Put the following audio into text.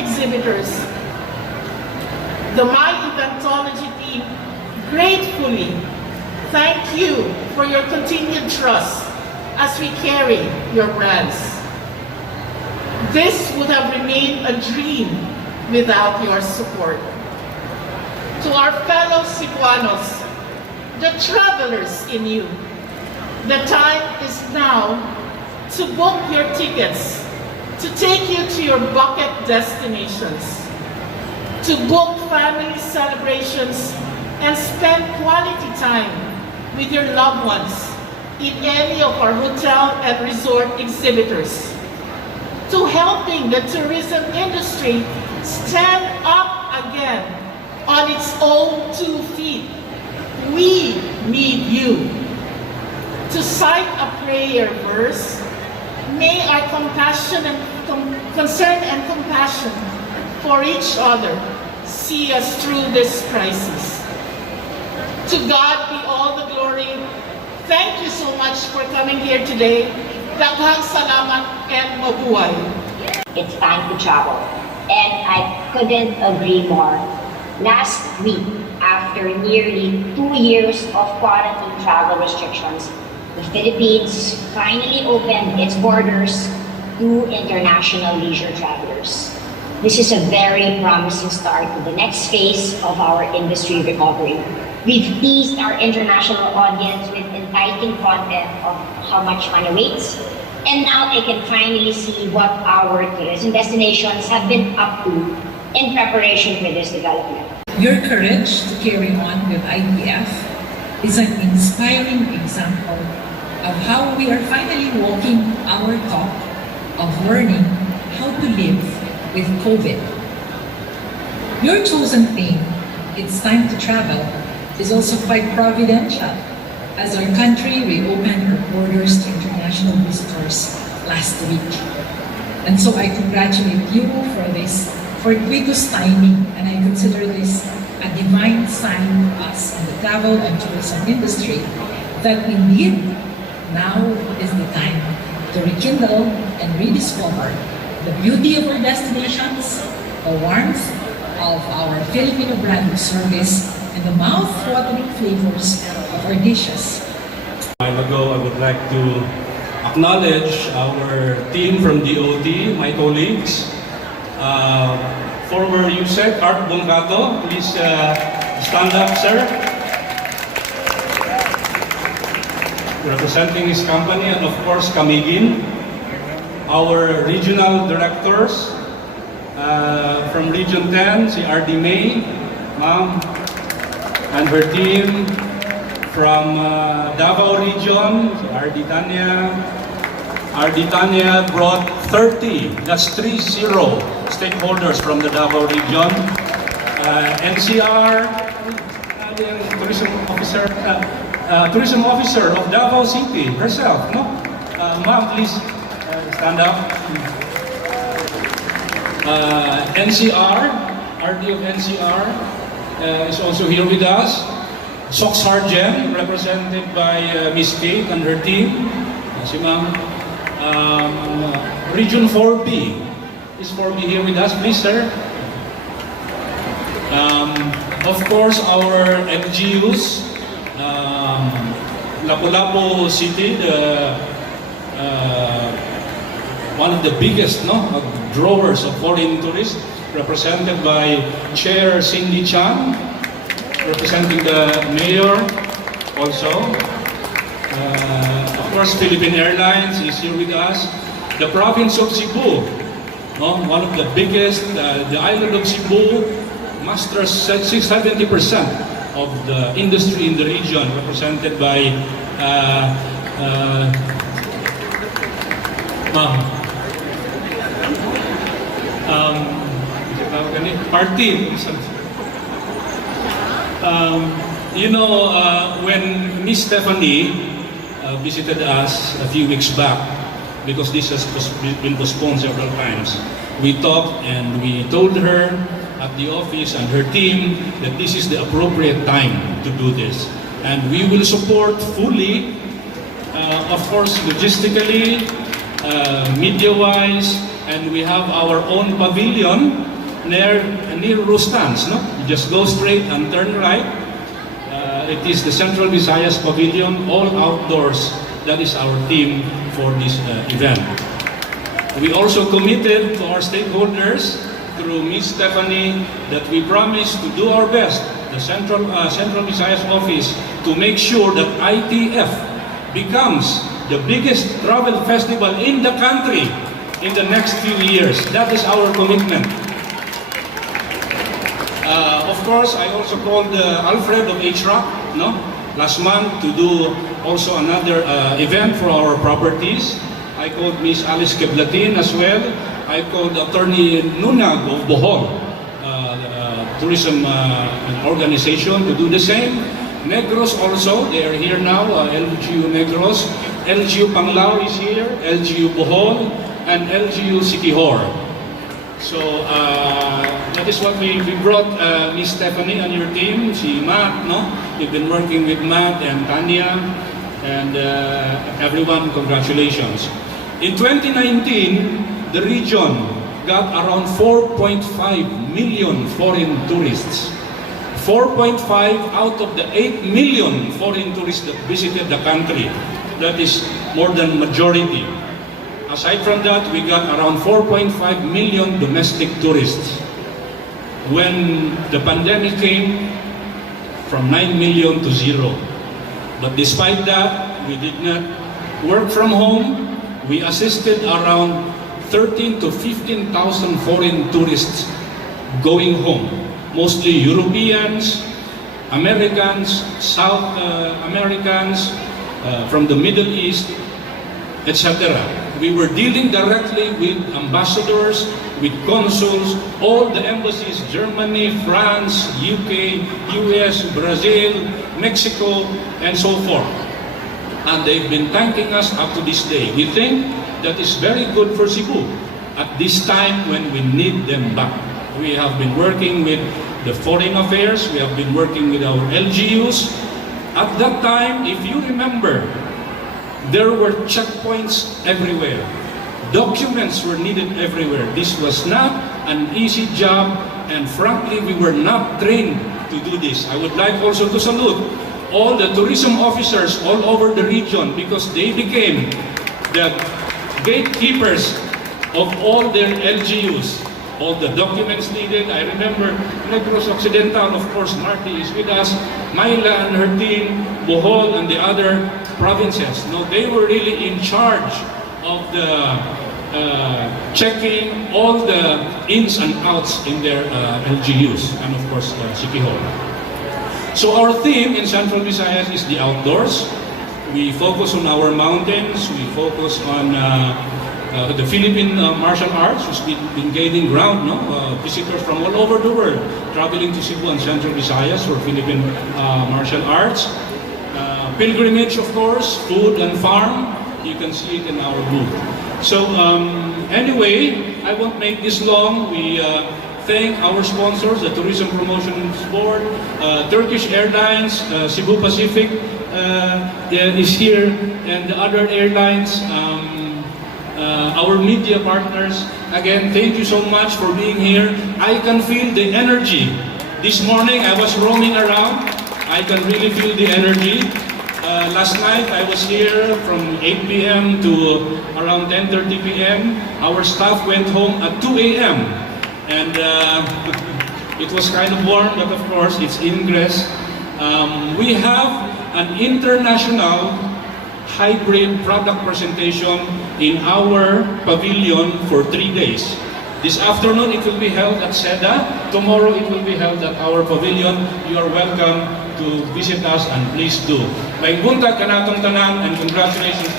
exhibitors, the My Eventology team gratefully thank you for your continued trust as we carry your brands. This would have remained a dream without your support. To our fellow Cebuanos, the travelers in you, the time is now to book your tickets, to take you to your bucket destinations, to book family celebrations and spend quality time with your loved ones in any of our hotel and resort exhibitors, to helping the tourism industry stand up again on its own 2 feet. We need you. To cite a prayer verse, may our compassion and concern and compassion for each other see us through this crisis. To God be all the glory. Thank you so much for coming here today. Daghang salamat and mabuhay. It's time to travel, and I couldn't agree more. Last week, after nearly 2 years of quarantine travel restrictions, the Philippines finally opened its borders to international leisure travelers. This is a very promising start to the next phase of our industry recovery. We've teased our international audience with enticing content of how much money waits, and now I can finally see what our tourism destinations have been up to in preparation for this development. Your courage to carry on with IDF is an inspiring example of how we are finally walking our talk of learning how to live with COVID. Your chosen theme, It's Time to Travel, is also quite providential as our country reopened her borders to international visitors last week. And so I congratulate you for this fortuitous timing, and I consider this a divine sign to us in the travel and tourism industry that indeed now is the time to rekindle and rediscover the beauty of our destinations, the warmth of our Filipino brand of service, and the mouth-watering flavors of our dishes. A while ago, I would like to acknowledge our team from DOT, my colleagues. Former USEC, Art Bongkato, please stand up, sir. Representing his company, and of course, Kamigin. Our regional directors from Region 10, si RD May, ma'am, and her team. From Davao region, si RD Tanya. RD Tanya brought 30, that's 30 stakeholders from the Davao region. NCR, tourism officer of Davao City herself, no? Ma'am, please stand up. NCR, RD of NCR is also here with us. SOC Sergeant, represented by Miss Kate and her team. Si Ma'am. Region 4B. Is 4B here with us, please, sir? Of course, our MGUs. Lapu-Lapu City, one of the biggest drawers of foreign tourists, represented by Chair Cindy Chan, representing the mayor also. Of course, Philippine Airlines is here with us. The province of Cebu, one of the biggest, the island of Cebu masters 70% of the industry in the region, represented by party. When Miss Stephanie visited us a few weeks back, because this has been postponed several times, we talked and we told her at the office and her team that this is the appropriate time to do this. And we will support fully, of course, logistically, media-wise, and we have our own pavilion near Rustans, no? You just go straight and turn right. It is the Central Visayas Pavilion, all outdoors. That is our theme for this event. We also committed to our stakeholders through Ms. Stephanie that we promise to do our best, the Central Visayas office, to make sure that ITF becomes the biggest travel festival in the country in the next few years. That is our commitment. Of course, I also called Alfred of HROC, no, last month to do also another event for our properties. I called Miss Alice Keblatin as well. I called Attorney Nunag of Bohol, tourism organization, to do the same. Negros also, they are here now, LGU Negros. LGU Panglao is here, LGU Bohol, and LGU Siquijor. So that is what we brought Miss Stephanie and your team, si Matt, no? We've been working with Matt and Tanya, and everyone, congratulations. In 2019, the region got around 4.5 million foreign tourists. 4.5 out of the 8 million foreign tourists that visited the country. That is more than majority. Aside from that, we got around 4.5 million domestic tourists. When the pandemic came, from 9 million to 0. But despite that, we did not work from home. We assisted around 13 to 15,000 foreign tourists going home. Mostly Europeans, Americans, South Americans, from the Middle East, etc. We were dealing directly with ambassadors, with consuls, all the embassies, Germany, France, UK, US, Brazil, Mexico, and so forth. And they've been thanking us up to this day. We think that is very good for Cebu at this time when we need them back. We have been working with the foreign affairs, we have been working with our LGUs. At that time, if you remember, there were checkpoints everywhere. Documents were needed everywhere. This was not an easy job, and frankly, we were not trained to do this. I would like also to salute all the tourism officers all over the region, because they became the gatekeepers of all their LGUs. All the documents needed. I remember Negros Occidental, of course, Marty is with us, Myla and her team, Bohol and the other provinces. No, they were really in charge of the checking all the ins and outs in their LGUs, and of course, Siquijor. So our theme in Central Visayas is the outdoors. We focus on our mountains, we focus on the Philippine martial arts, who's been gaining ground, no? Visitors from all over the world traveling to Cebu and Central Visayas for Philippine martial arts. Pilgrimage, of course, food and farm. You can see it in our booth. So anyway, I won't make this long. We thank our sponsors, the Tourism Promotions Board, Turkish Airlines, Cebu Pacific is here, and the other airlines. Our media partners, again, thank you so much for being here. I can feel the energy. This morning, I was roaming around. I can really feel the energy. Last night, I was here from 8 p.m. to around 10:30 p.m. Our staff went home at 2 a.m. And it was kind of warm, but of course, it's Ingress. We have an international hybrid product presentation in our pavilion for 3 days. This afternoon, it will be held at SEDA. Tomorrow, it will be held at our pavilion. You are welcome to visit us, and please do. May buntag kanatong tanan, and congratulations